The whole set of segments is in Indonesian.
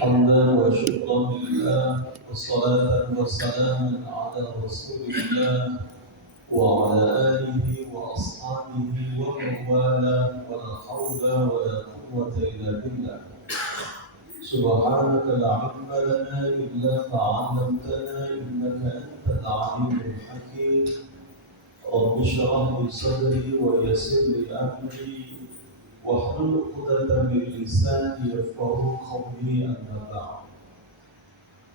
حمدا وشكرا لله والصلاة والسلام على رسول الله وعلى آله وأصحابه ومن والاه ولا حول ولا قوة إلا بالله. سبحانك لا علم لنا إلا ما علمتنا إنك أنت العليم الحكيم. رب اشرح لي صدري ويسر لي أمري واحلل عقدة من لساني يفقهوا قولي أما بعد.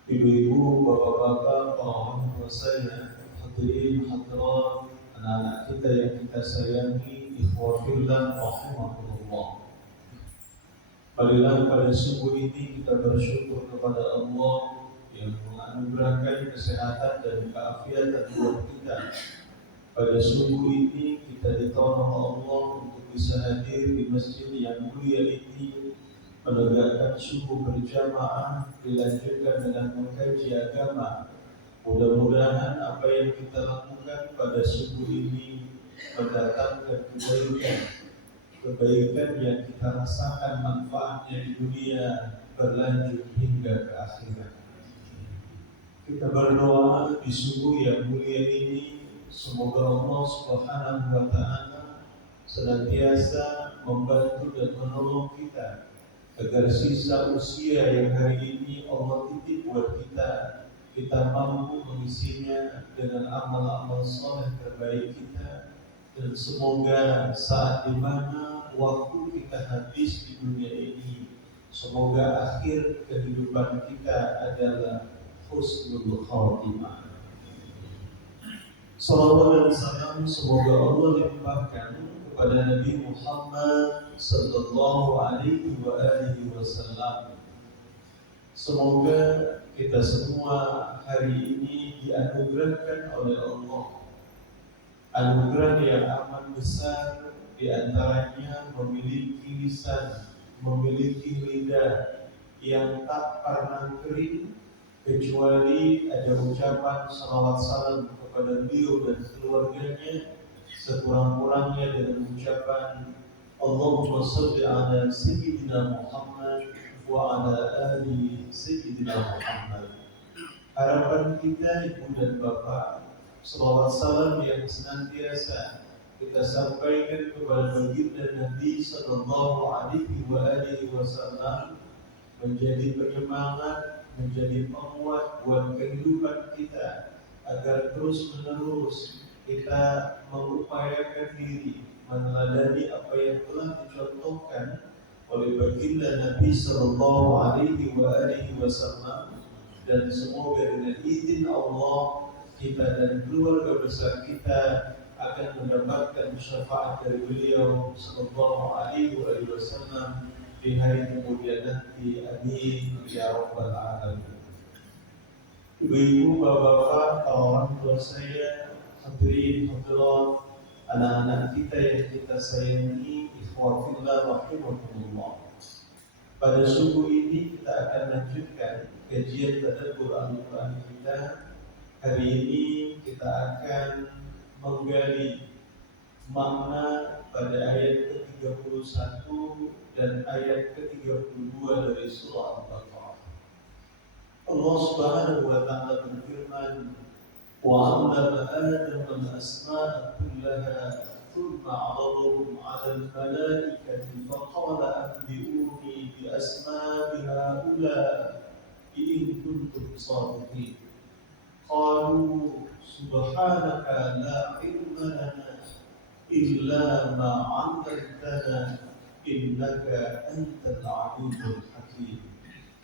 Ibu-ibu, bapak-bapak, para orang tua saya, hadirin hadirat, anak-anak kita yang kita sayangi, ikhwafillah rahimakumullah. Marilah pada subuh ini kita bersyukur kepada Allah yang menganugerahkan kesehatan dan keafiatan buat kita. Pada subuh ini kita ditolong Allah untuk bisa hadir di masjid yang mulia ini, menegakkan subuh berjamaah, dilanjutkan dengan mengkaji agama. Mudah-mudahan apa yang kita lakukan pada subuh ini mendatangkan kebaikan yang kita rasakan manfaatnya di dunia berlanjut hingga ke akhirat. Kita berdoa di subuh yang mulia ini, semoga Allah Subhanahu wa Ta'ala senantiasa membantu dan menolong kita agar sisa usia yang hari ini Allah titip buat kita mampu mengisinya dengan amal-amal soleh terbaik kita, dan semoga saat dimana waktu kita habis di dunia ini, semoga akhir kehidupan kita adalah husnul khatimah. Salawat dan salam semoga Allah limpahkan kepada Nabi Muhammad sallallahu alaihi wasallam. Semoga kita semua hari ini dianugerahkan oleh Allah anugerah yang amat besar, di antaranya memiliki lisan, memiliki lidah yang tak pernah kering kecuali ada ucapan salawat salam kepada beliau dan keluarganya, sekurang-kurangnya dengan ucapan Allahumma sholli ala sayyidina Muhammad wa ala ali sayyidina Muhammad. Harapan kita ibu dan bapak, salawat salam yang senantiasa kita sampaikan kepada baginda Nabi sallallahu alaihi wasallam menjadi penyemangat, menjadi penguat buat kehidupan kita, agar terus-menerus kita mengupayakan diri meneladani apa yang telah dicontohkan oleh baginda Nabi sallallahu alaihi wasallam, dan semoga dengan izin Allah kita dan keluarga besar kita akan mendapatkan syafaat dari beliau sallallahu alaihi wasallam di hari kemudian nanti. Amin ya rabbal alamin. Ibu-ibu, bapak-bapak, orang tua saya, hadirin hadirat, anak-anak kita yang kita sayangi, ikhwafillah rahimakumullah. Pada subuh ini kita akan lanjutkan kajian tadabbur Al-Quran kita. Hari ini kita akan menggali makna pada ayat ke-31 dan ayat ke-32 dari surah Al-Baqarah. Allah Subhanahu wa Ta'ala berfirman, "Wa 'allama Adama al-asma'a kullaha thumma 'aradahum 'ala al-malaikati faqala anbi'uni bi asma'i ha'ula'i in kuntum shadiqin." Qalu subhanaka la 'ilma lana illa ma 'allamtana innaka antal 'alimul hakim.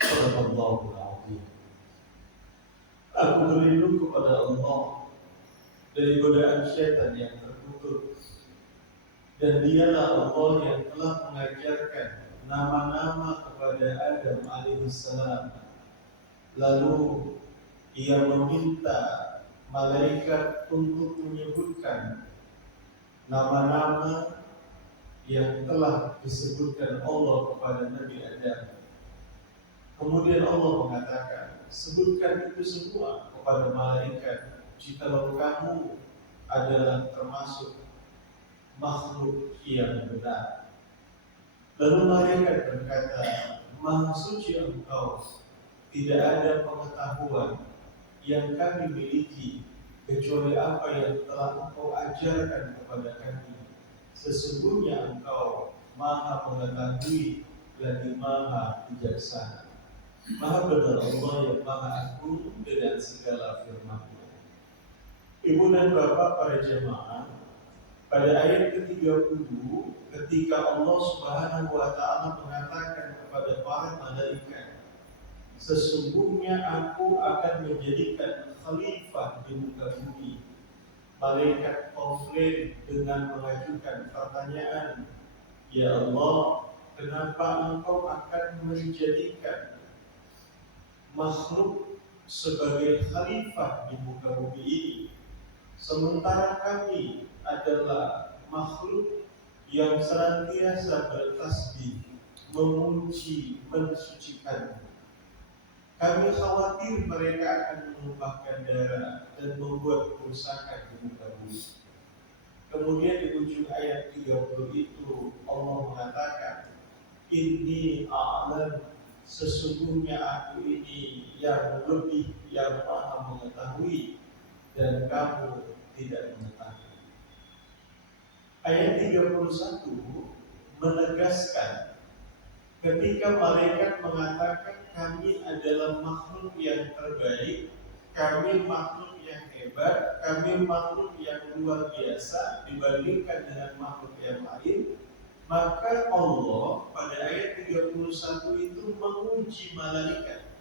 Sadaqallahul 'azim. Aku berlindung kepada Allah dari godaan syaitan yang terkutuk, dan dialah Allah yang telah mengajarkan nama-nama kepada Adam alaihissalam. Lalu ia meminta malaikat untuk menyebutkan nama-nama yang telah disebutkan Allah kepada Nabi Adam. Kemudian Allah mengatakan, sebutkan itu semua kepada malaikat jikalau kamu adalah termasuk makhluk yang benar. Lalu malaikat berkata, Maha suci Engkau, tidak ada pengetahuan yang kami miliki kecuali apa yang telah Engkau ajarkan kepada kami. Sesungguhnya Engkau Maha mengetahui lagi Maha bijaksana. Maha benar Allah yang Maha agung dengan segala firman-Nya. Ibu dan Bapak para jemaah, pada ayat ke-30 ketika Allah Subhanahu wa taala mengatakan kepada para malaikat, sesungguhnya aku akan menjadikan khalifah di muka bumi. Malaikat komplain dengan mengajukan pertanyaan, ya Allah, kenapa Engkau akan menjadikan makhluk sebagai khalifah di muka bumi ini, sementara kami adalah makhluk yang senantiasa bertasbih, memuji, mensucikan. Kami khawatir mereka akan menumpahkan darah dan membuat kerusakan di muka bumi. Kemudian di ujung ayat 30 itu Allah mengatakan, Inni a'lam, sesungguhnya aku ini yang lebih, yang maha mengetahui dan kamu tidak mengetahui. Ayat 31 menegaskan ketika malaikat mengatakan kami adalah makhluk yang terbaik, kami makhluk yang hebat, kami makhluk yang luar biasa dibandingkan dengan makhluk yang lain, maka Allah pada ayat 31 itu menguji malaikat.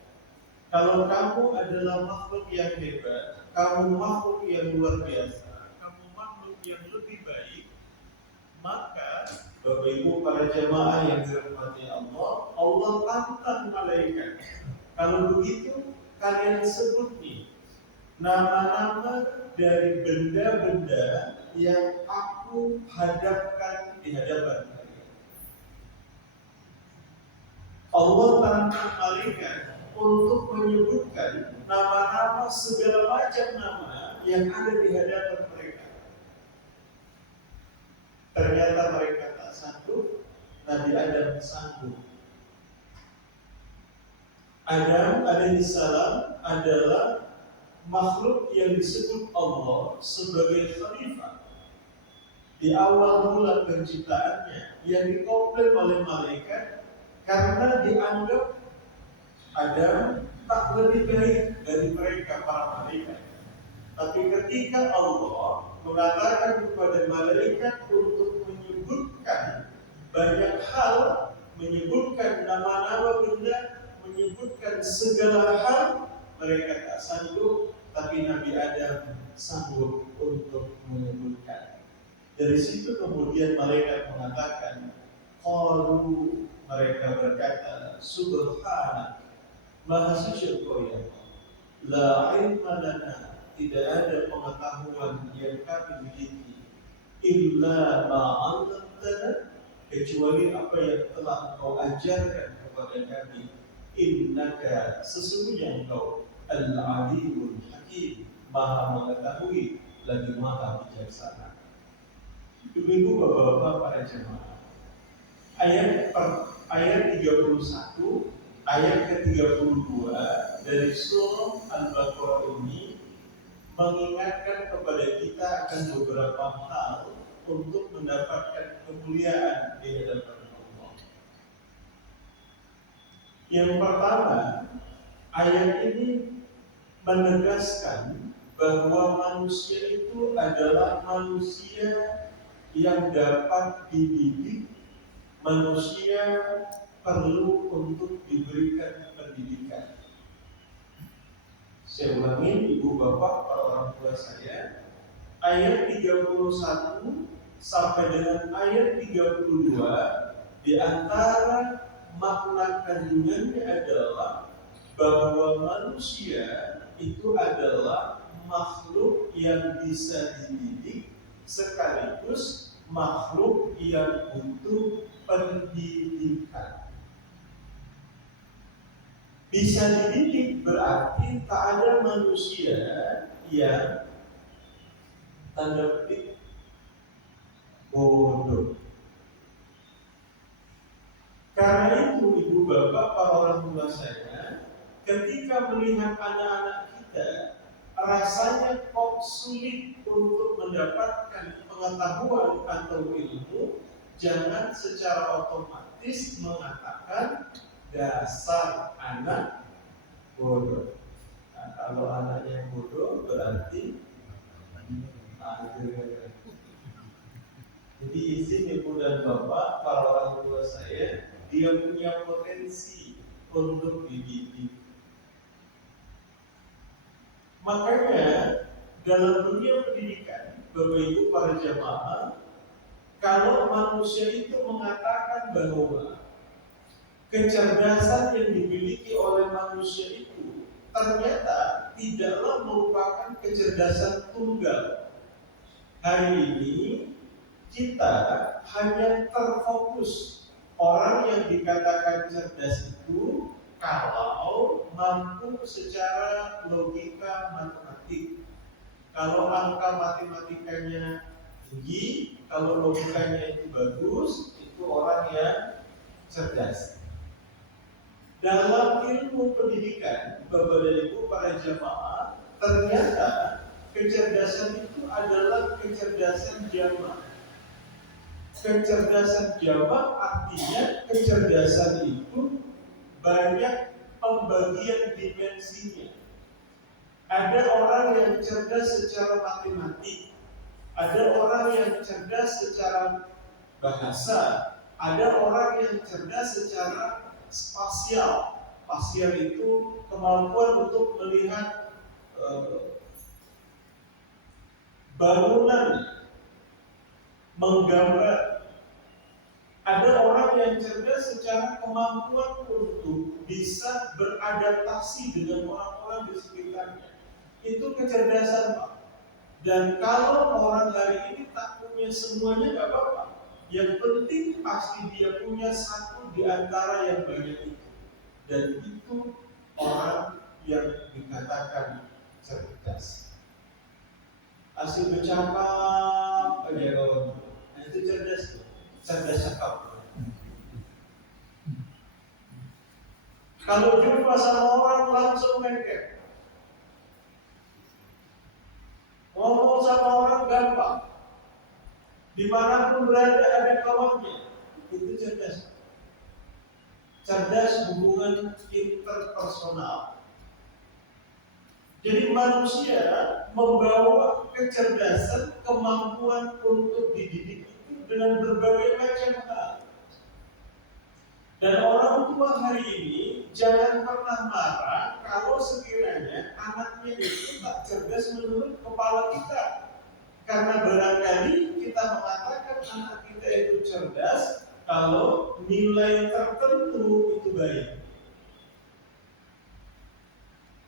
Kalau kamu adalah makhluk yang hebat, kamu makhluk yang luar biasa, kamu makhluk yang lebih baik, maka Bapak Ibu para jemaah yang dirahmati Allah, Allah tantang malaikat. Kalau begitu, kalian sebut nih nama-nama dari benda-benda yang aku hadapkan di hadapan kalian. Allah tantang malaikat untuk menyebutkan nama-nama segala macam nama yang ada di hadapan mereka. Ternyata mereka tak sanggup. Nabi Adam sanggup. Adam alaihissalam adalah makhluk yang disebut Allah sebagai khalifah. Di awal mula penciptaannya yang dikomplain oleh malaikat karena dianggap Adam tak lebih baik dari mereka para malaikat. Tapi ketika Allah mengatakan kepada malaikat untuk menyebutkan banyak hal, menyebutkan nama-nama benda, menyebutkan segala hal, mereka tak sanggup, tapi Nabi Adam sanggup untuk menyebutkan. Dari situ kemudian malaikat mengatakan, qalu, mereka berkata, subhanak, maha suci Engkau ya Allah, la ilma lana, tidak ada pengetahuan yang kami miliki, illa ma'allamtana, kecuali apa yang telah Engkau ajarkan kepada kami. Innaka, sesungguhnya Engkau al-alimul hakim, maha mengetahui lagi maha bijaksana. Ibu-ibu, bapak-bapak para jemaah, ayat 31, ayat ke-32 dari surah Al-Baqarah ini mengingatkan kepada kita akan beberapa hal untuk mendapatkan kemuliaan di hadapan Allah. Yang pertama, ayat ini menegaskan bahwa manusia itu adalah manusia yang dapat dididik, manusia perlu untuk diberikan pendidikan. Saya ulangi, ibu bapak, para orang tua saya, ayat 31 sampai dengan ayat 32 di antara makna kandungannya adalah bahwa manusia itu adalah makhluk yang bisa dididik sekaligus makhluk yang butuh pendidikan. Bisa dididik berarti tak ada manusia yang tanda petik bodoh. Karena itu ibu bapak, para orang tua saya, ketika melihat anak-anak kita rasanya kok sulit untuk mendapatkan pengetahuan atau ilmu, jangan secara otomatis mengatakan dasar anak bodoh. Nah, kalau anaknya bodoh berarti ada. Jadi izin ibu dan bapak, para orang tua saya, dia punya potensi untuk dididik. Makanya dalam dunia pendidikan, Bapak Ibu para jamaah, kalau manusia itu mengatakan bahwa kecerdasan yang dimiliki oleh manusia itu ternyata tidaklah merupakan kecerdasan tunggal. Hari ini kita hanya terfokus orang yang dikatakan cerdas itu kalau mampu secara logika matematik. Kalau angka matematikanya tinggi, kalau logikanya itu bagus, itu orang yang cerdas. Dalam ilmu pendidikan, Bapak dan Ibu para jamaah, ternyata kecerdasan itu adalah kecerdasan jamak. Kecerdasan jamak artinya kecerdasan itu banyak pembagian dimensinya. Ada orang yang cerdas secara matematik, ada orang yang cerdas secara bahasa, ada orang yang cerdas secara spasial. Spasial itu kemampuan untuk melihat bangunan, menggambar. Ada orang yang cerdas secara kemampuan untuk bisa beradaptasi dengan orang-orang di sekitarnya. Itu kecerdasan, Pak. Dan kalau orang hari ini tak punya semuanya, gak apa-apa. Yang penting pasti dia punya satu di antara yang banyak itu. Dan itu orang yang dikatakan cerdas. Asli bercakap aja kawan. Nah, itu cerdas. Cerdas cakap. Kalau jumpa sama orang langsung lengket. Ngomong sama orang gampang. Dimanapun berada ada kawannya. Itu cerdas. Cerdas hubungan interpersonal. Jadi manusia membawa kecerdasan, kemampuan untuk dididik itu dengan berbagai macam hal. Dan orang tua hari ini jangan pernah marah kalau sekiranya anaknya itu tak cerdas menurut kepala kita. Karena barangkali kita mengatakan anak kita itu cerdas kalau nilai tertentu itu baik.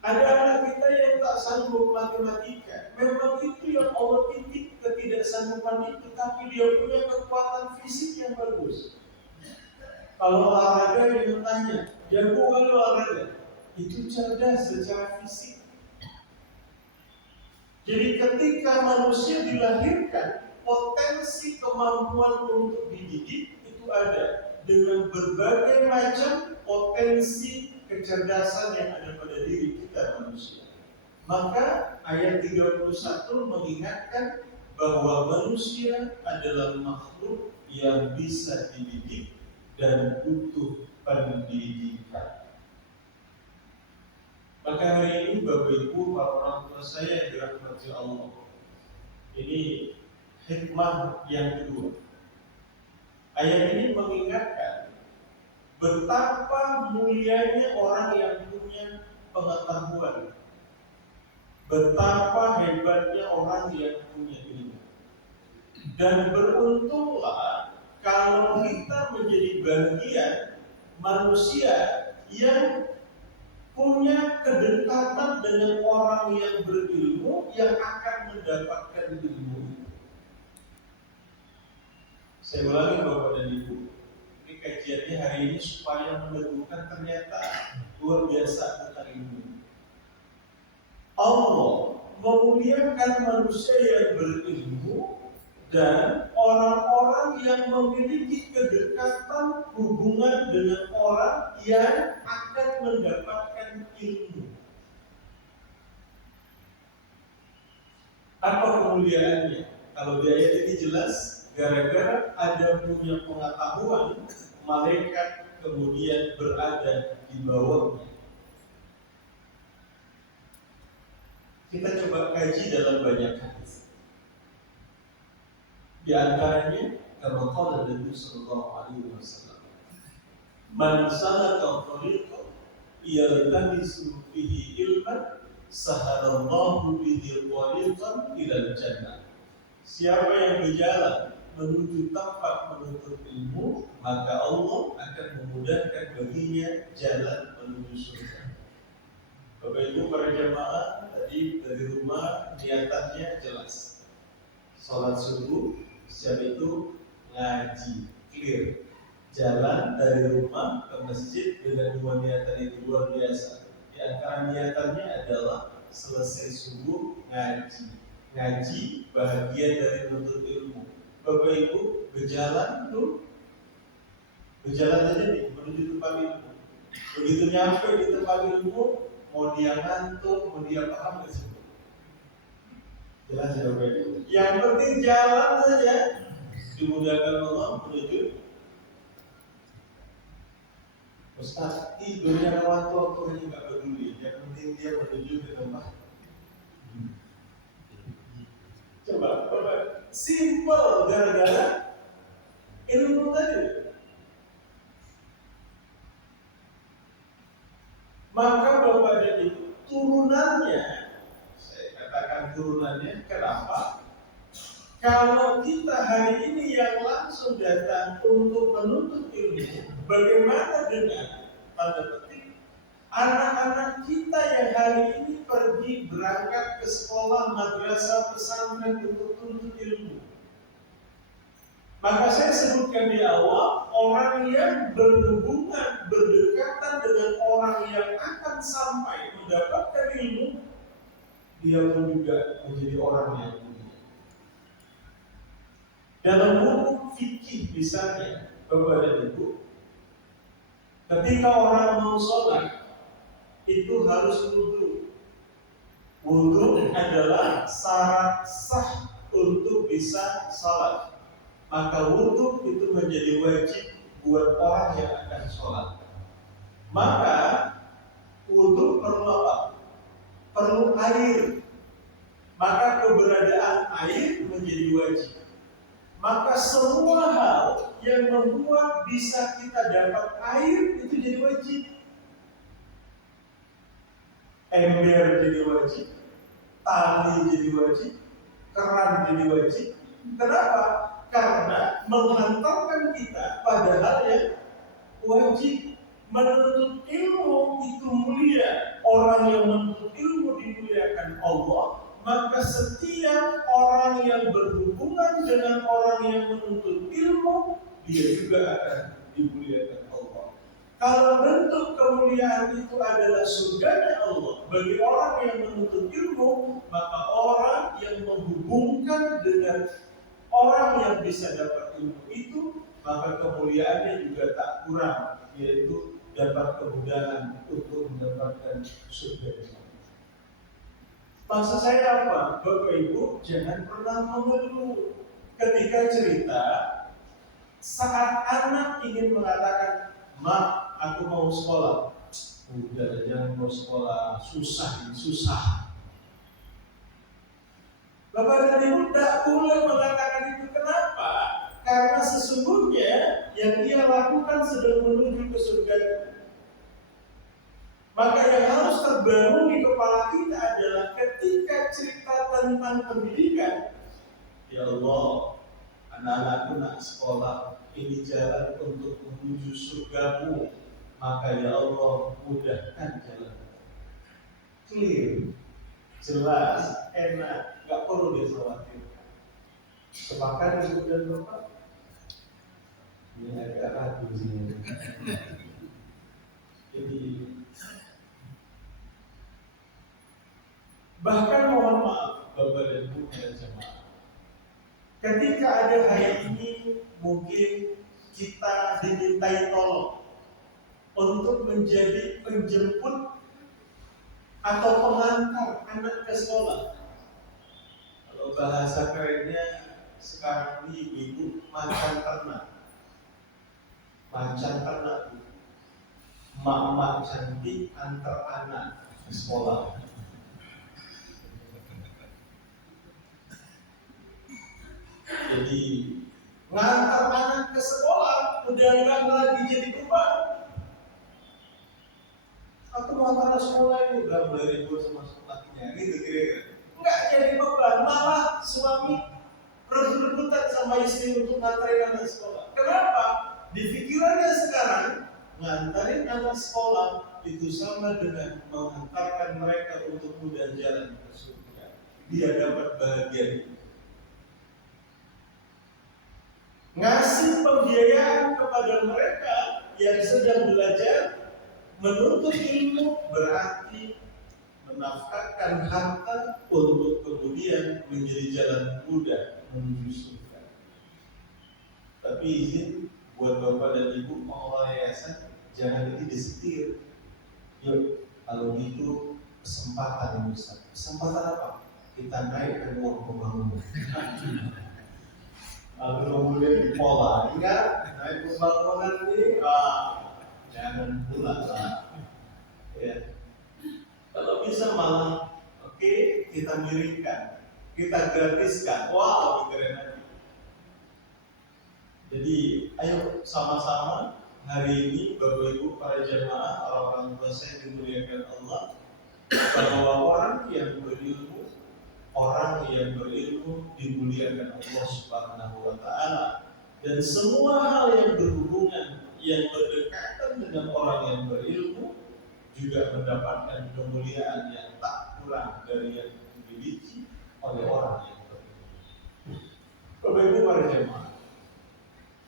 Ada anak kita yang tak sanggup matematika. Memang itu yang Allah titik ketidaksanggupan itu, tapi dia punya kekuatan fisik yang bagus. Kalau olahraga dia tanya, jago kali olahraga, itu cerdas secara fisik. Jadi ketika manusia dilahirkan, potensi kemampuan untuk dididik itu ada dengan berbagai macam potensi kecerdasan yang ada pada diri kita manusia. Maka ayat 31 mengingatkan bahwa manusia adalah makhluk yang bisa dididik dan butuh pendidikan. Maka hari ini Bapak Ibu, para orang tua saya yang dirahmati Allah, ini hikmah yang kedua. Ayat ini mengingatkan betapa mulianya orang yang punya pengetahuan, betapa hebatnya orang yang punya ilmu. Dan beruntunglah kalau kita menjadi bagian manusia yang punya kedekatan dengan orang yang berilmu, yang akan mendapatkan ilmu. Saya ulangi Bapak dan Ibu, ini kajiannya hari ini supaya meneguhkan ternyata luar biasa tentang ilmu. Allah memuliakan manusia yang berilmu dan orang-orang yang memiliki kedekatan hubungan dengan orang yang akan mendapatkan ilmu. Apa kemuliaannya? Kalau di ayat ini jelas, gara-gara ada punya pengetahuan, malaikat kemudian berada di bawahnya. Kita coba kaji dalam banyak hadis. Di antaranya, kama qala Nabi sallallahu alaihi wasallam, "Man salaka tariqan yaltamisu fihi ilman, sahalallahu bihi tariqan ilal jannah." Siapa yang berjalan menuju tempat menuntut ilmu, maka Allah akan memudahkan baginya jalan menuju surga. Bapak Ibu para jamaah, tadi dari rumah niatannya jelas. Salat subuh, siap itu ngaji, clear. Jalan dari rumah ke masjid dengan dua niatan itu luar biasa. Di antara niatannya adalah selesai subuh ngaji. Ngaji bahagian dari menuntut ilmu. Bapak Ibu berjalan tuh, berjalan aja nih menuju tempat ilmu. Begitu nyampe di tempat ilmu, mau dia ngantuk, mau dia paham nggak sih? Jelas ya Bapak Ibu. Yang penting jalan saja, dimudahkan Allah menuju. Ustaz, tidurnya waktu hanya nggak peduli. Yang penting dia menuju ke tempat. Coba, Bapak, simple gara-gara ilmu tadi. Maka Bapak dan Ibu, turunannya, saya katakan turunannya, kenapa? Kalau kita hari ini yang langsung datang untuk menuntut ilmu, bagaimana dengan tanda petik anak-anak kita yang hari ini pergi berangkat ke sekolah, madrasah, pesantren untuk tuntut ilmu? Maka saya sebutkan di awal, orang yang berhubungan, berdekatan dengan orang yang akan sampai mendapatkan ilmu, dia pun juga menjadi orang yang mulia. Dalam hukum fikih misalnya, Bapak dan Ibu, ketika orang mau sholat, itu harus wudu. Wudu adalah syarat sah untuk bisa sholat. Maka wudu itu menjadi wajib buat orang yang akan sholat. Maka wudu perlu apa? Perlu air. Maka keberadaan air menjadi wajib. Maka semua hal yang membuat bisa kita dapat air itu jadi wajib. Ember jadi wajib, tali jadi wajib, keran jadi wajib. Kenapa? Karena menghantarkan kita pada hal yang wajib. Menuntut ilmu itu mulia. Orang yang menuntut ilmu dimuliakan Allah. Maka setiap orang yang berhubungan dengan orang yang menuntut ilmu, dia juga akan dimuliakan Allah. Kalau bentuk kemuliaan itu adalah surganya Allah bagi orang yang menuntut ilmu, maka orang yang menghubungkan dengan orang yang bisa dapat ilmu itu, maka kemuliaannya juga tak kurang, yaitu dapat kemudahan untuk mendapatkan surga. Maksud saya apa? Bapak Ibu jangan pernah mengeluh ketika cerita saat anak ingin mengatakan, "Ma, aku mau sekolah." Udah, jangan mau sekolah, susah. Bapak dan Ibu tidak boleh mengatakan itu. Kenapa? Karena sesungguhnya yang ia lakukan sedang menuju ke surga. Maka yang harus terbangun di kepala kita adalah ketika cerita tentang pendidikan, ya Allah, anak-anakku nak sekolah, ini jalan untuk menuju surgamu, maka ya Allah mudahkan jalan. Clear, jelas, enak, gak perlu dikhawatirkan. Sepakat Ibu dan Bapak? Ini agak ragu sini. Jadi bahkan mohon maaf Bapak dan Ibu dan jemaah, Ketika ada hari ini, mungkin kita dimintai tolong untuk menjadi penjemput atau pengantar anak ke sekolah. Kalau bahasa kerennya sekarang ini ibu macan ternak, mak-mak cantik antar anak ke sekolah. Jadi ngantar anak ke sekolah udah nggak lagi jadi beban. Aku mau antar sekolah ini udah mulai ribut sama lakinya, gitu kira-kira. Nggak jadi beban, malah suami rebut-rebutan sama istri untuk ngantarin anak sekolah. Kenapa? Di pikirannya sekarang ngantarin anak sekolah itu sama dengan mengantarkan mereka untuk mudah jalan ke surga. Dia dapat bahagia. Ngasih pembiayaan kepada mereka yang sedang belajar menuntut ilmu berarti menafkahkan harta untuk kemudian menjadi jalan mudah menuju surga. Tapi izin buat bapak dan ibu pengelola yayasan, jangan ini disetir. Yuk, kalau gitu kesempatan yang besar. Kesempatan apa? Kita naikkan uang pembangunan. Lalu kemudian di pola, ingat naik pembangunan ini, jangan pula lah. Ya. Kalau bisa malah, oke, kita miringkan, kita gratiskan, wah lebih keren lagi. Jadi, ayo sama-sama hari ini Bapak Ibu para jemaah, orang tua saya dimuliakan Allah, bahwa orang yang berilmu dimuliakan Allah Subhanahu wa Ta'ala, dan semua hal yang berhubungan yang berdekatan dengan orang yang berilmu juga mendapatkan kemuliaan yang tak kurang dari yang dimiliki oleh orang yang berilmu. Bapak Ibu para jemaah,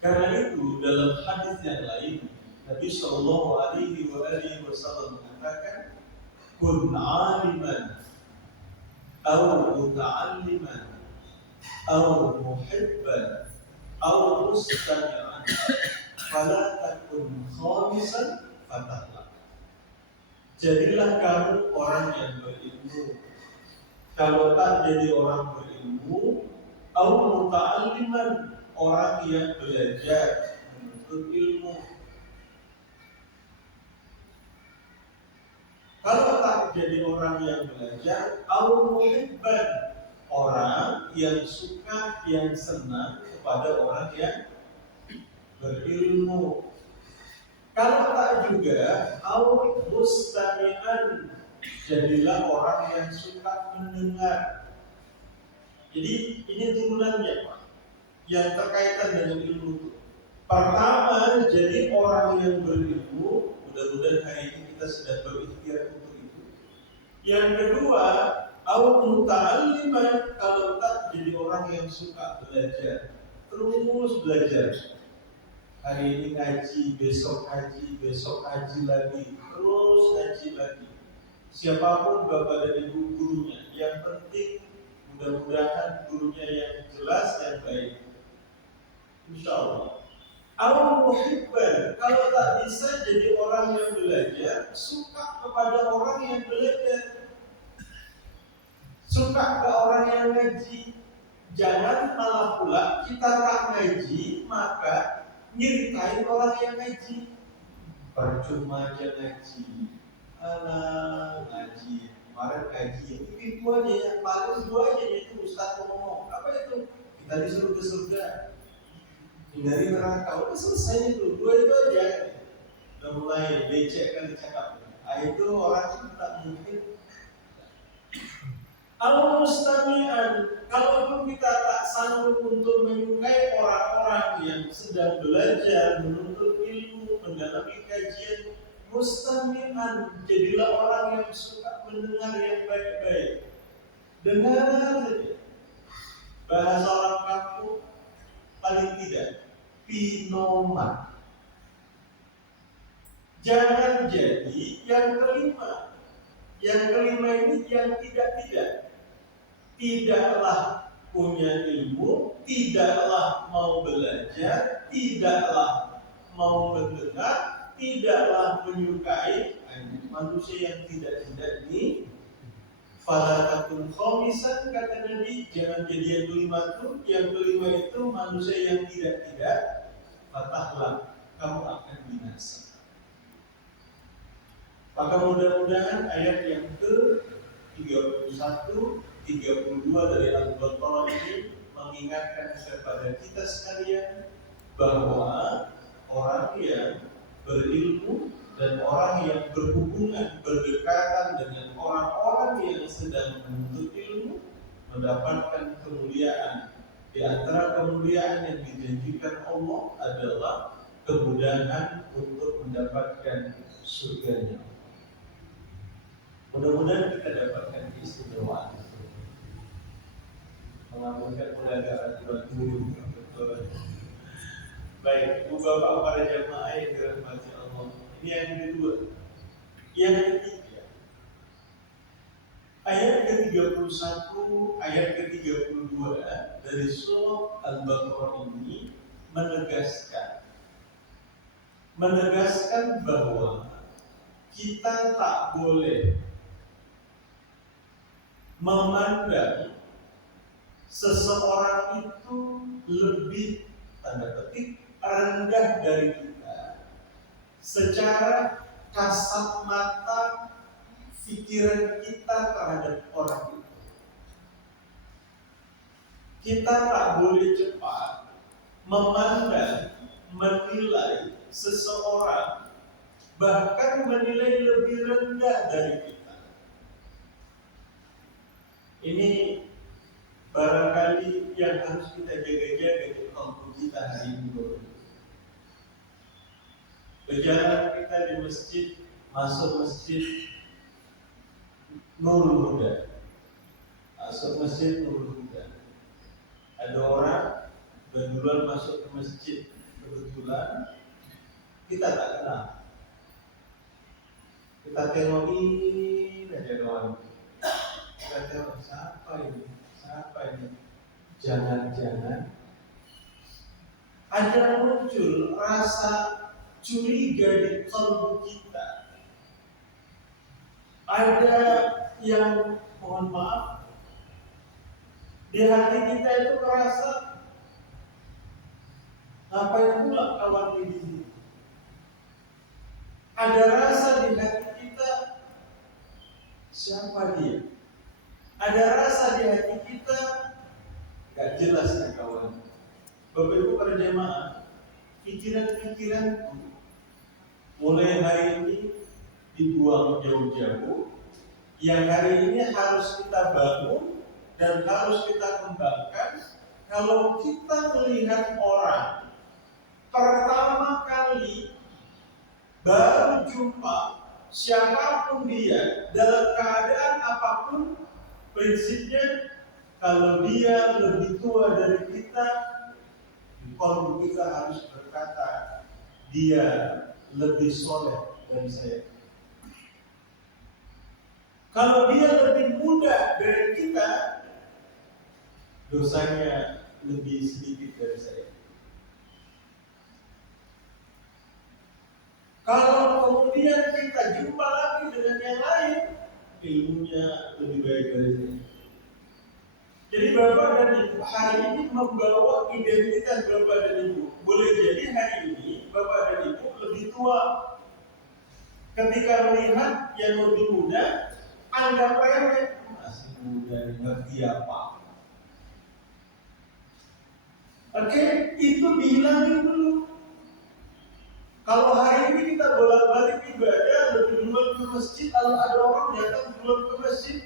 karena itu dalam hadis yang lain Nabi Shallallahu Alaihi Wasallam mengatakan, kun aliman, atau muta'alliman, atau muhibban, atau mustami'an, fala takun khamisan fatahlah. Jadilah kamu orang yang berilmu. Kalau tak jadi orang berilmu, atau muta'alliman, orang yang belajar menuntut ilmu. Kalau tak jadi orang yang belajar, al-muhibban, orang yang suka, yang senang kepada orang yang berilmu. Kalau tak juga, al-mustami'an, jadilah orang yang suka mendengar. Jadi ini turunannya, Pak, yang terkaitan dengan ilmu itu. Pertama, jadi orang yang berilmu. Mudah-mudahan hari ini kita sedang berikhtiar untuk itu. Yang kedua, muta'alliman, kalau tak jadi orang yang suka belajar, terus belajar. Hari ini ngaji, besok ngaji lagi, terus ngaji lagi. Siapapun bapak dan ibu gurunya, yang penting mudah-mudahan gurunya yang jelas, yang baik. Insya Allah. Al-muhibban, kalau tak bisa jadi orang yang belajar, suka kepada orang yang belajar, suka ke orang yang ngaji. Jangan malah pula kita tak ngaji, maka nyeritain orang yang ngaji. Percuma aja ngaji, alah ngaji, kemarin ngaji, itu aja yang paling dua aja itu Ustaz ngomong, apa itu? Kita disuruh ke surga, hindari neraka, udah selesai itu, dua itu aja. Udah mulai becek kali cakap. Itu orang itu tak mungkin. Al-mustami'an, kalaupun kita tak sanggup untuk menyukai orang-orang yang sedang belajar, menuntut ilmu, mendalami kajian, mustami'an, jadilah orang yang suka mendengar yang baik-baik. Dengar saja. Bahasa orang kampung paling tidak pinoman. Jangan jadi yang kelima. Yang kelima ini yang tidak. Tidaklah punya ilmu, tidaklah mau belajar, tidaklah mau mendengar, tidaklah menyukai. Manusia yang tidak ini, fala takun khomisan, kata Nabi, jangan jadi yang kelima itu. Yang kelima itu manusia yang tidak, fatahlah, kamu akan binasa. Maka mudah-mudahan ayat yang ke-31, 32 dari Al-Baqarah ini mengingatkan kepada kita sekalian bahwa orang yang berilmu dan orang yang berhubungan, berdekatan dengan orang-orang yang sedang menuntut ilmu mendapatkan kemuliaan. Di antara kemuliaan yang dijanjikan Allah adalah kemudahan untuk mendapatkan surganya. Mudah-mudahan kita dapatkan keistimewaan itu. Mengamalkan perdagangan dulu. Baik, Ibu Bapak para jamaah yang dirahmati Allah. Ini yang kedua. Yang ketiga, ayat ke-31, ayat ke-32 dari surah Al-Baqarah ini menegaskan bahwa kita tak boleh memandang seseorang itu lebih, tanda petik, rendah dari kita secara kasat mata pikiran kita terhadap orang itu. Kita tak boleh cepat memandang, menilai seseorang, bahkan menilai lebih rendah dari kita. Ini barangkali yang harus kita jaga-jaga di kampung kita hari ini. Berjalan kita di masjid, masuk masjid Nurul Huda, masuk masjid Nurul Huda. Ada orang kebetulan masuk ke masjid, kebetulan kita tak kenal. Kita tengok ini aja kawan. Kita tengok siapa ini? Jangan-jangan ada muncul rasa curiga di kalbu kita. Ada yang, mohon maaf, di hati kita itu merasa, ngapain pula kawan ini? Ada rasa di hati kita, siapa dia? Ada rasa di hati kita, gak jelas ya kawan. Bapak Ibu para jemaah, pikiran-pikiran mulai hari ini dibuang jauh-jauh. Yang hari ini harus kita bangun dan harus kita kembangkan. Kalau kita melihat orang pertama kali baru jumpa, siapapun dia, dalam keadaan apapun, prinsipnya kalau dia lebih tua dari kita, kalau kita harus berkata dia lebih soleh dari saya. Kalau dia lebih muda dari kita, dosanya lebih sedikit dari saya. Kalau kemudian kita jumpa lagi dengan yang lain, ilmunya lebih baik dari saya. Jadi Bapak dan Ibu hari ini membawa identitas Bapak dan Ibu. Boleh jadi hari ini Bapak dan Ibu lebih tua. Ketika melihat yang lebih muda, anggap remeh, masih muda, ngerti apa? Oke, itu bilangin dulu. Kalau hari ini kita bolak-balik ibadah, lebih duluan ke masjid, kalau ada orang datang duluan ke masjid,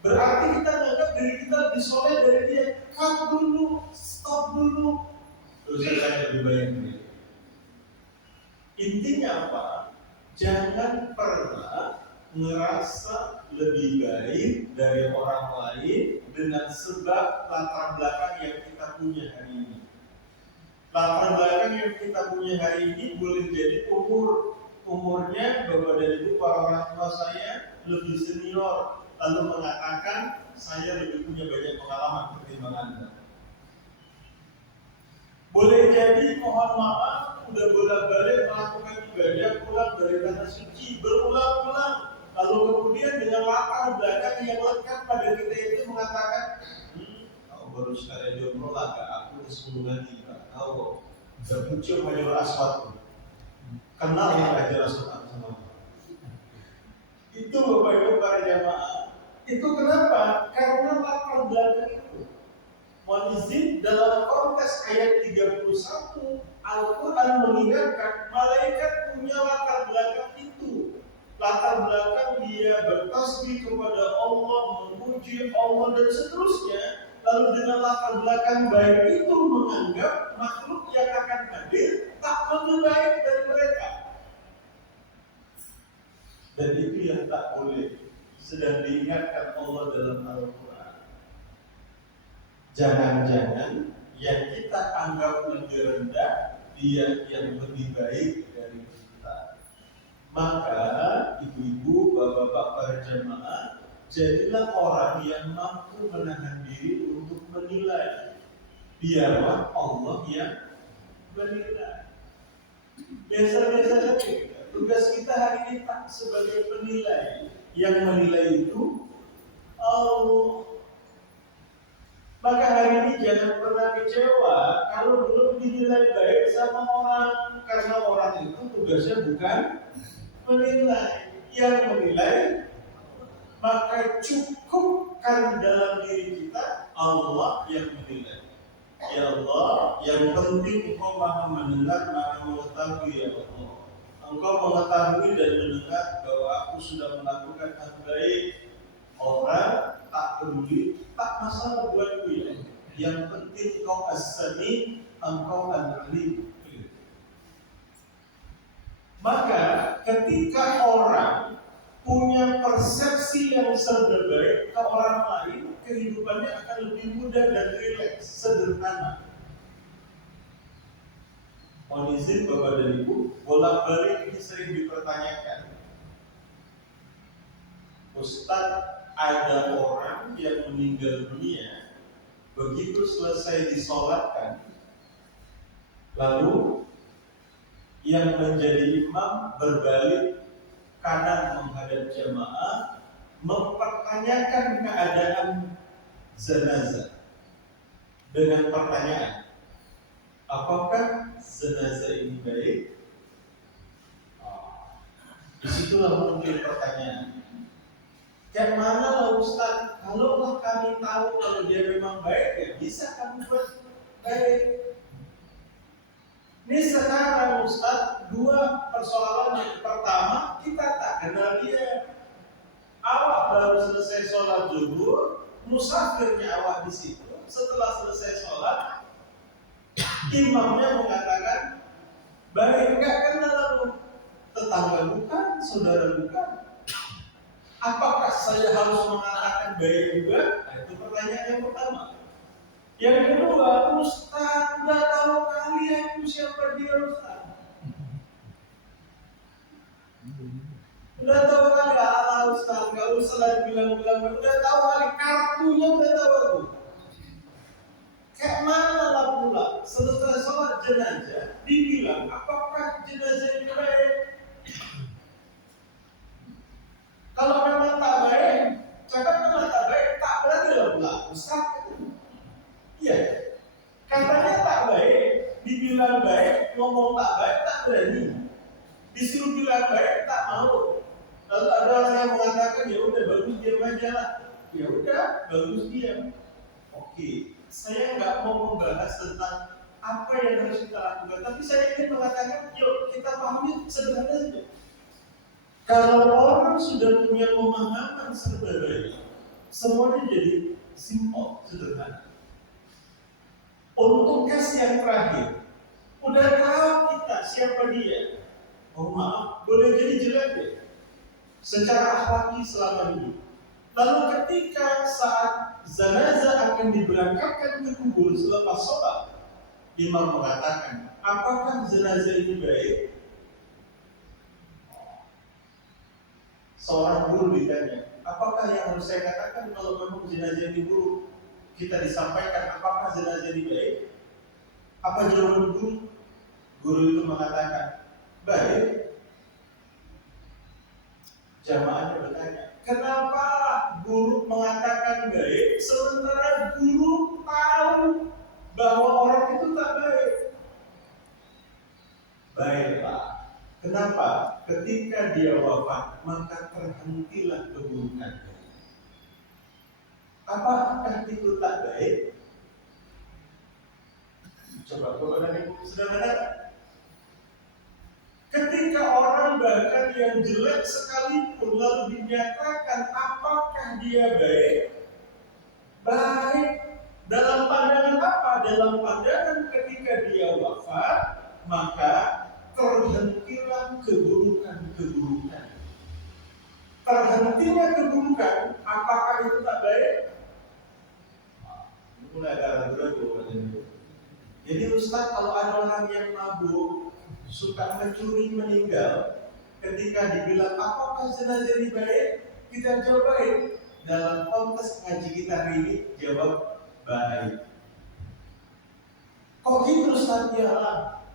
berarti kita menganggap diri kita lebih soleh dari dia. Cut dulu, stop dulu. Terus saya lebih banyak dari dia. Intinya apa? Jangan pernah ngerasa lebih baik dari orang lain dengan sebab latar belakang yang kita punya hari ini. Latar belakang yang kita punya hari ini boleh jadi umurnya Bapak dan Ibu para orang tua saya lebih senior, lalu mengatakan saya lebih punya banyak pengalaman ketimbang Anda. Boleh jadi mohon maaf udah bolak-balik melakukan ibadah pulang dari tanah suci berulang-ulang, lalu kemudian dengan latar belakang yang lengkap pada kita itu mengatakan, kamu baru sekali jomblo lah, aku udah 10 lagi, nggak tahu, udah muncul Hajar Aswad, kenal yang Hajar Aswad sama itu Bapak Ibu para jamaah. Itu kenapa? Karena latar belakang itu. Mohon izin, dalam konteks ayat 31 Al-Quran mengingatkan malaikat punya latar belakang itu. Latar belakang dia bertasbih kepada Allah, memuji Allah dan seterusnya. Lalu dengan latar belakang baik itu menganggap makhluk yang akan hadir tak lebih baik dari mereka. Dan itu yang tak boleh, sedang diingatkan Allah dalam Al-Quran. Jangan-jangan yang kita anggap lebih rendah, dia yang lebih baik dari kita. Maka ibu-ibu, bapak-bapak para jamaah, jadilah orang yang mampu menahan diri untuk menilai. Biarlah Allah yang menilai. Biasa-biasa saja. Tugas kita hari ini tak sebagai penilai. Yang menilai itu Allah. Maka hari ini jangan pernah kecewa kalau belum dinilai baik sama orang, karena orang itu tugasnya bukan menilai. Yang menilai, maka cukupkan dalam diri kita Allah yang menilai. Ya Allah, yang penting Engkau maha mendengar, maha mengetahui ya Allah. Engkau mengetahui dan mendengar bahwa aku sudah melakukan hal baik. Orang tak peduli, tak masalah buatku ya. Yang penting Engkau as-sami, Engkau al-alim. Maka ketika orang punya persepsi yang serba baik ke orang lain, kehidupannya akan lebih mudah dan rileks, sederhana. Mohon izin Bapak dan Ibu, bolak-balik ini sering dipertanyakan. Ustaz, ada orang yang meninggal dunia, begitu selesai disolatkan, lalu yang menjadi imam berbalik kanan menghadap jamaah, mempertanyakan keadaan jenazah dengan pertanyaan, apakah jenazah ini baik? Disitulah muncul pertanyaan. Kayak mana lah Ustaz? Kalau kami tahu kalau dia memang baik, ya bisa kami buat baik. Ini sekarang Ustaz, dua persoalan. Yang pertama, kita tak kenal dia. Awak baru selesai sholat zuhur, musafirnya awak di situ. Setelah selesai sholat, imamnya mengatakan, baik, enggak kenal aku. Tetangga bukan, saudara bukan. Apakah saya harus mengatakan baik juga? Nah, itu pertanyaan yang pertama. Yang kedua, Ustaz, udah tahu kali aku siapa dia Ustaz. Udah tahu kali Allah Ustaz, gak usah lagi bilang-bilang. Udah tahu kali kartunya, udah tahu aku. Kayak mana lah pula selesai sholat jenazah dibilang apakah jenazah ini baik? Kalau memang tak baik, cakap memang tak baik, tak berarti lah pula Ustaz. Iya, katanya tak baik, dibilang baik, ngomong tak baik, tak berani. Disuruh bilang baik, tak mau. Lalu ada orang yang mengatakan, ya udah bagus diam aja lah. Ya udah, bagus diam. Oke, saya nggak mau membahas tentang apa yang harus kita lakukan, tapi saya ingin mengatakan, yuk kita pahami sederhana saja. Kalau orang sudah punya pemahaman serba baik, semuanya jadi simpel, sederhana. Untuk kes yang terakhir, udah tahu kita siapa dia. Oh maaf, boleh jadi jelek ya, secara akhlaki selama hidup. Lalu ketika saat jenazah akan diberangkatkan ke kubur selepas sholat, imam mengatakan, apakah jenazah ini baik? Seorang guru ditanya, Apakah yang harus saya katakan kalau memang jenazah ini buruk? Kita disampaikan apakah jenazah ini baik? Apa jawaban guru? Guru itu mengatakan baik. Jamaahnya bertanya, kenapa guru mengatakan baik sementara guru tahu bahwa orang itu tak baik? Baiklah. Kenapa? Ketika dia wafat, maka terhentilah keburukannya. Apakah itu tak baik? Coba dari sederhana. Ketika orang bahkan yang jelek sekalipun lalu dinyatakan apakah dia baik? Baik. Dalam pandangan apa? Dalam pandangan ketika dia wafat, maka terhentilah keburukan-keburukan. Terhentinya keburukan, apakah itu tak baik? Mulai agak ragu-ragu. Jadi Ustaz, kalau ada orang yang mabuk, suka mencuri, meninggal, ketika dibilang apakah jenazah ini baik, kita jawab baik. Dalam konteks ngaji kita hari ini, jawab baik. Kok gitu Ustaz? Ya,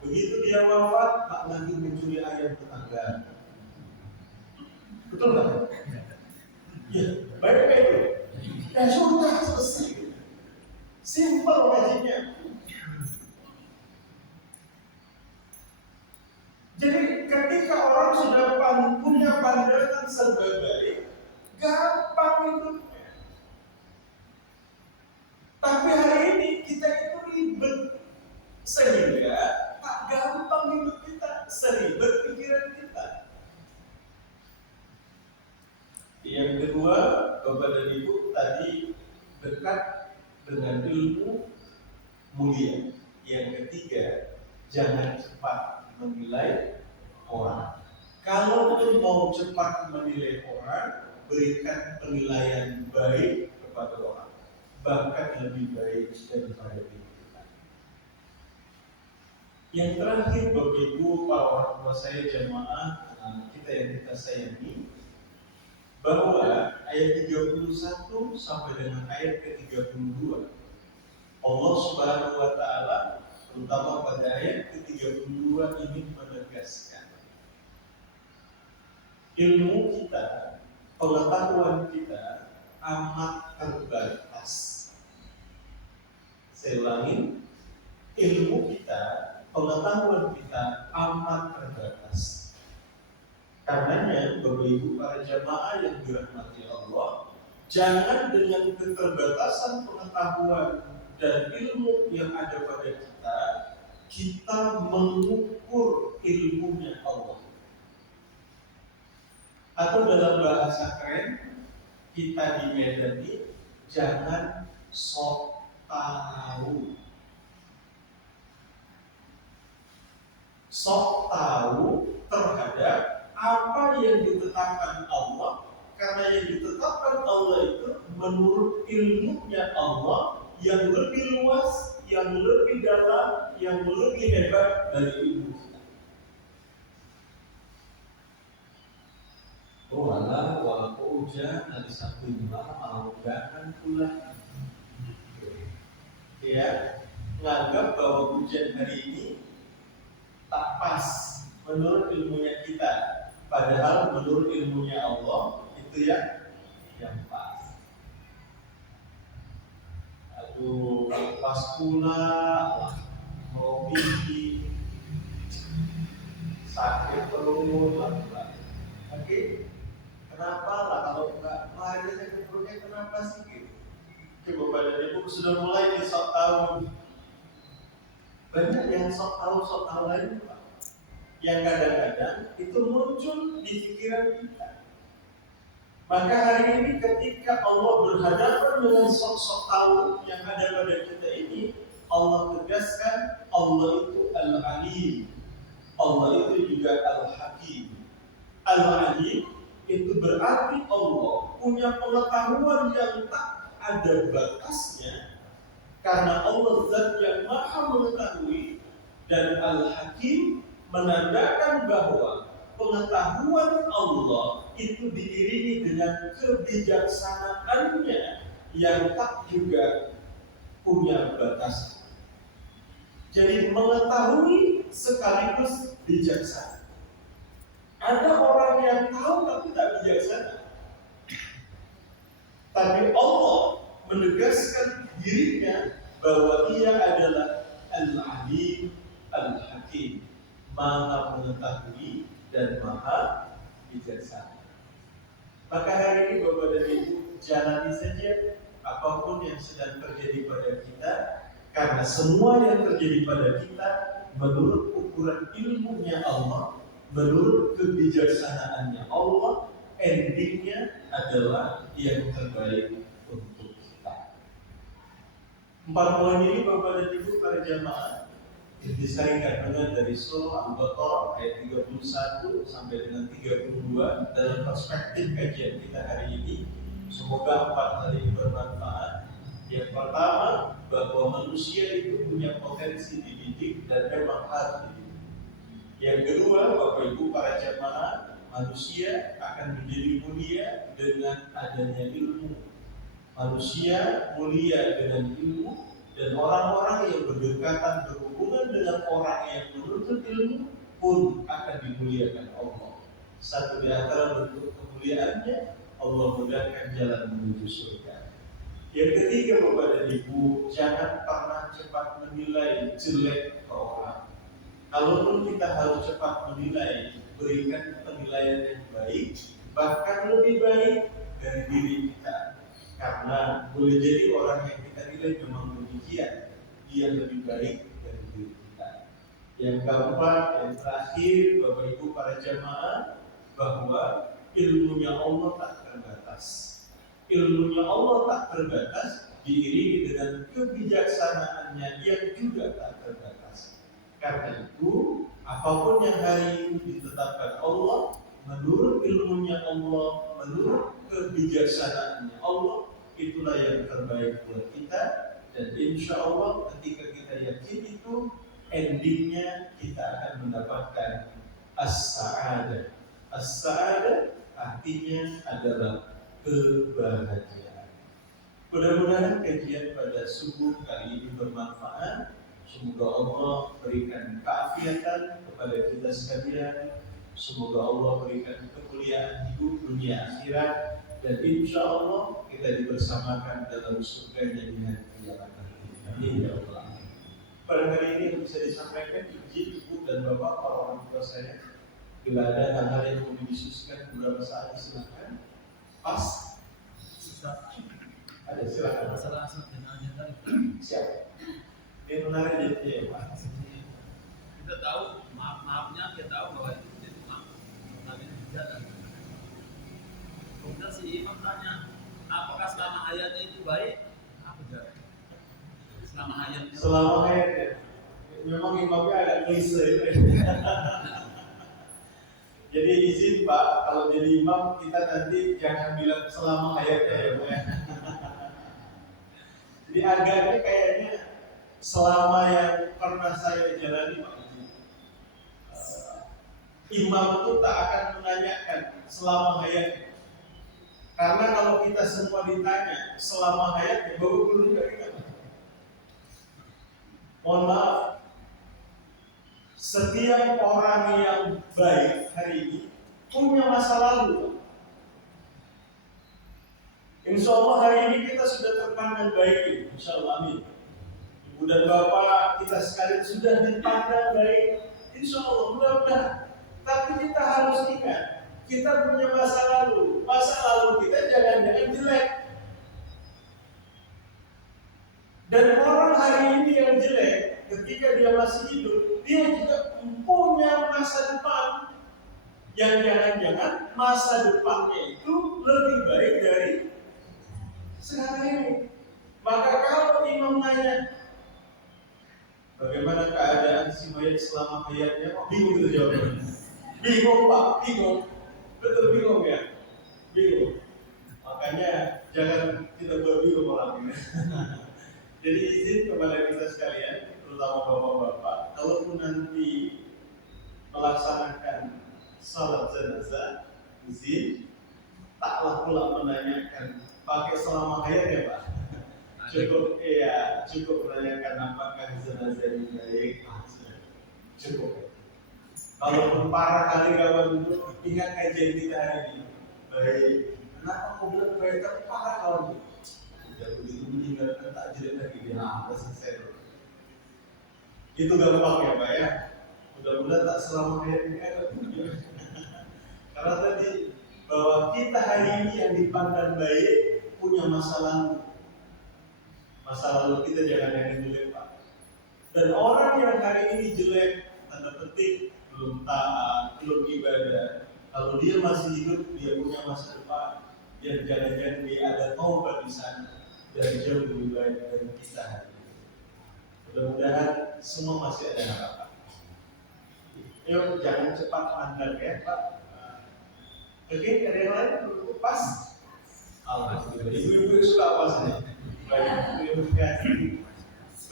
begitu dia wafat, tak lagi mencuri ayam tetangga. Betul nggak? Ya, baik itu. Ya sudah, selesai. Simpel ngajinya. Jadi ketika orang sudah punya pandangan serba baik, gampang hidupnya. Tapi hari ini kita itu ribet, sehingga tak gampang hidup kita, seribet pikiran kita. Yang kedua, Bapak dan Ibu tadi dekat dengan ilmu mulia. Yang ketiga, jangan cepat menilai orang. Kalau mau cepat menilai orang, berikan penilaian baik kepada orang, bahkan lebih baik daripada diri kita. Yang terakhir, Bapak Ibu, para orang tua saya, jamaah kita yang kita sayangi, bahwa ayat 31 sampai dengan ayat ke-32 Allah Subhanahu wa Ta'ala terutama pada ayat ke-32 ini menegaskan ilmu kita, pengetahuan kita amat terbatas. Saya ulangi, ilmu kita, pengetahuan kita amat terbatas. Karenanya, Bapak Ibu para jamaah yang dirahmati Allah, jangan dengan keterbatasan pengetahuan dan ilmu yang ada pada kita mengukur ilmunya Allah. Atau dalam bahasa keren, kita di Medan ini jangan sok tahu. Sok tahu terhadap apa yang ditetapkan Allah, karena yang ditetapkan Allah itu menurut ilmunya Allah yang lebih luas, yang lebih dalam, yang lebih hebat dari ilmu kita. Oh Allah, walaupun hujan nanti Sabtu malam mau jangan pula. Ya, menganggap bahwa hujan hari ini tak pas menurut ilmunya kita, padahal menurut ilmunya Allah itu yang pas. Aduh, pas pula hobi sakit perut lah. Oke, kenapa lah kalau enggak lari sakit perutnya kenapa sih? Coba pada ibu sudah mulai nih sok tahu. Banyak yang sok tahu lain Pak. Yang kadang-kadang itu muncul di pikiran kita. Maka hari ini ketika Allah berhadapan dengan sok tahu yang ada pada kita ini, Allah tegaskan Allah itu Al-Alim. Allah itu juga Al-Hakim. Al-Alim itu berarti Allah punya pengetahuan yang tak ada batasnya, karena Allah zat yang maha mengetahui. Dan Al-Hakim menandakan bahwa pengetahuan Allah itu diiringi dengan kebijaksanaannya yang tak juga punya batas. Jadi mengetahui sekaligus bijaksana. Ada orang yang tahu tapi tak bijaksana. Tapi Allah menegaskan dirinya bahwa ia adalah Al-Alim Al-Hakim, Maha mengetahui dan Maha bijaksana. Maka hari ini Bapak dan Ibu, jalani saja apapun yang sedang terjadi pada kita, karena semua yang terjadi pada kita menurut ukuran ilmunya Allah, menurut kebijaksanaannya Allah, endingnya adalah yang terbaik untuk kita. 4 poin ini Bapak dan Ibu para jamaah disarikan dengan dari surah Al-Baqarah ayat 31 sampai dengan 32 dalam perspektif kajian kita hari ini. Semoga 4 hal ini bermanfaat. Yang pertama, bahwa manusia itu punya potensi dididik dan memang harus dididik. Yang kedua, Bapak Ibu para jamaah, manusia akan menjadi mulia dengan adanya ilmu. Manusia mulia dengan ilmu, dan orang-orang yang berdekatan berhubungan dengan orang yang menuntut ilmu pun akan dimuliakan Allah. Satu di antara bentuk kemuliaannya, Allah mudahkan jalan menuju surga. Yang ketiga, Bapak dan Ibu, jangan pernah cepat menilai jelek ke orang. Kalaupun kita harus cepat menilai, berikan penilaian yang baik, bahkan lebih baik dari diri kita. Karena boleh jadi orang yang kita nilai memang demikian, dia lebih baik dari diri kita. Yang keempat, yang terakhir, Bapak Ibu para jamaah, bahwa ilmunya Allah tak terbatas. Ilmunya Allah tak terbatas, diiringi dengan kebijaksanaannya yang juga tak terbatas. Karena itu, apapun yang hari ini ditetapkan Allah, menurut ilmunya Allah, menurut kebijaksanaannya Allah, itulah yang terbaik buat kita. Dan insya Allah ketika kita yakin itu, endingnya kita akan mendapatkan as-sa'adah. As-sa'adah artinya adalah kebahagiaan. Mudah-mudahan kajian pada subuh kali ini bermanfaat. Semoga Allah berikan keafiatan kepada kita sekalian. Semoga Allah berikan kemuliaan hidup dunia akhirat, dan insya Allah kita dibersamakan dalam surganya di hari kiamat nanti. Amin ya Allah. Pada hari ini yang bisa disampaikan, izin Ibu dan Bapak, para orang tua saya, bila ada hal-hal yang mau didiskusikan beberapa saat, silakan. Pas? Ada, silakan. Masalah sebenarnya tadi. Siap. Ini menarik ya Pak. Kita tahu, maafnya kita tahu bahwa itu maaf. Tapi tidak ada. Kemudian si imam tanya, apakah selama ayatnya itu baik? Apa tidak? Selama ayatnya. Selama ayatnya. Memang imamnya agak klise. Jadi izin Pak, kalau jadi imam kita nanti jangan bilang selama ayatnya ya Bu. Jadi agaknya kayaknya selama yang pernah saya jalani Pak Haji, imam itu tak akan menanyakan selama hayatnya. Karena kalau kita semua ditanya selama hayatnya, Bapak Guru juga ingat. Mohon maaf, setiap orang yang baik hari ini punya masa lalu. Insya Allah hari ini kita sudah terpandang baik, insya Allah, amin. Ibu dan Bapak kita sekalian sudah dipandang baik, insya Allah, mudah-mudahan. Tapi kita harus ingat, kita punya masa lalu. Masa lalu kita jangan-jangan jelek. Dan orang hari ini yang jelek, ketika dia masih hidup, dia juga punya masa depan yang jangan-jangan masa depannya itu lebih baik dari sekarang ini. Maka kalau imam nanya, bagaimana keadaan si mayat selama hayatnya? Oh, bingung kita jawabnya. Bingung Pak, bingung. Betul bingung ya? Bingung. Makanya jangan kita buat bingung orang ini. Jadi izin kepada kita sekalian, terutama bapak-bapak, kalaupun nanti melaksanakan salat jenazah, izin, taklah pula menanyakan pakai selama hayat ya Pak. Cukup menanyakan apakah jenazah ini baik, cukup. Kalaupun parah kali kawan itu, ingat kajian kita hari ini. Baik, kenapa kau bilang baik tapi parah kawan itu? Udah begitu meninggalkan tak jelek lagi dia, udah selesai. Itu gampang ya Pak ya. Mudah-mudahan tak selama hayat ini ada. Karena tadi bahwa kita hari ini yang dipandang baik punya masa lalu. Masa lalu kita jangan yang jelek Pak. Dan orang yang hari ini jelek, tanda petik, belum taat, belum ibadah. Kalau dia masih hidup, dia punya masa depan. Yang jangan-jangan dia ada taubat di sana dan jauh lebih baik dari kita hari ini. Mudah-mudahan semua masih ada harapan. Yuk, jangan cepat mandang ya Pak. Oke, ada yang lain? Pas? Alhamdulillah. Ibu-ibu suka pas nih. Baik, terima kasih.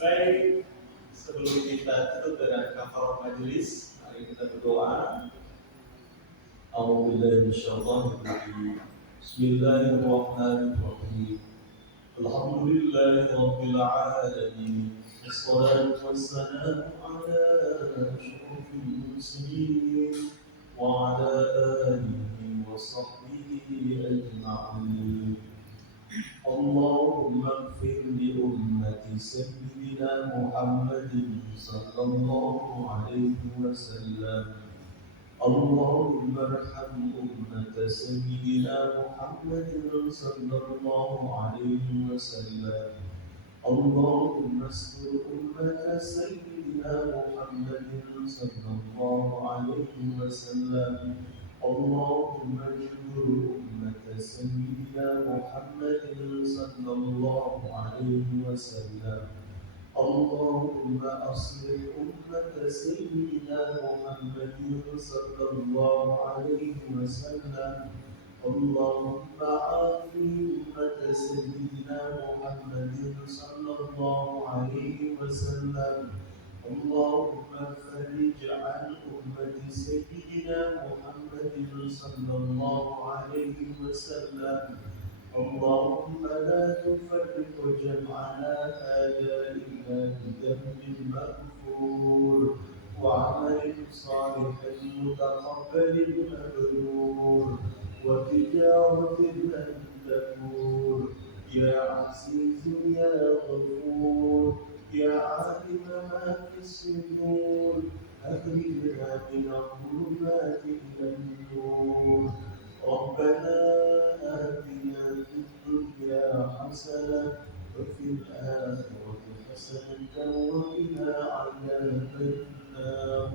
Baik, sebelum kita tutup dengan kafarah majelis, mari kita berdoa. A'udzubillahi minasyaitonir rajim. Bismillahirrahmanirrahim. Alhamdulillahirabbil alamin. Wassalatu wassalamu ala asyrofil mursalin wa ala alihi wa sahbihi ajma'in. اللهم اغفر لأمة سيدنا محمد صلى الله عليه وسلم. اللهم ارحم أمة سيدنا محمد صلى الله عليه وسلم. اللهم استر أمة سيدنا محمد صلى الله عليه وسلم. اللهم اجبر أمة سيدنا محمد صلى الله عليه وسلم. اللهم أصلح أمة سيدنا محمد صلى الله عليه وسلم. اللهم عافي أمة سيدنا محمد صلى الله عليه وسلم. اللهم فرج عن أمة سيدنا محمد صلى الله عليه وسلم. اللهم لا تفرق جمعنا هذا إلا بذنب مغفور وعمل صالح متقبل مبرور وتجارة لن تكور. يا عزيز يا غفور يا عالم ما في الصدور أخرجنا من الظلمات إلى النور. ربنا آتنا في الدنيا حسنة وفي الآخرة حسنة وقنا عذاب النار.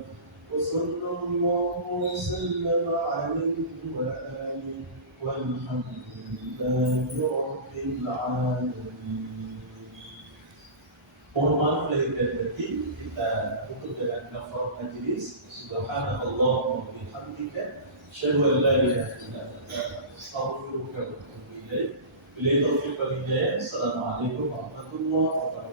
وصلى الله وسلم عليه وآله والحمد لله رب العالمين. Mohon maaf dari tadi kita tutup dengan kafarah majelis. Subhanallah wa bihamdika asyhadu an la ilaha illa anta astaghfiruka wa atubu ilaik. Billahi taufiq wal hidayah. Assalamualaikum warahmatullahi wabarakatuh.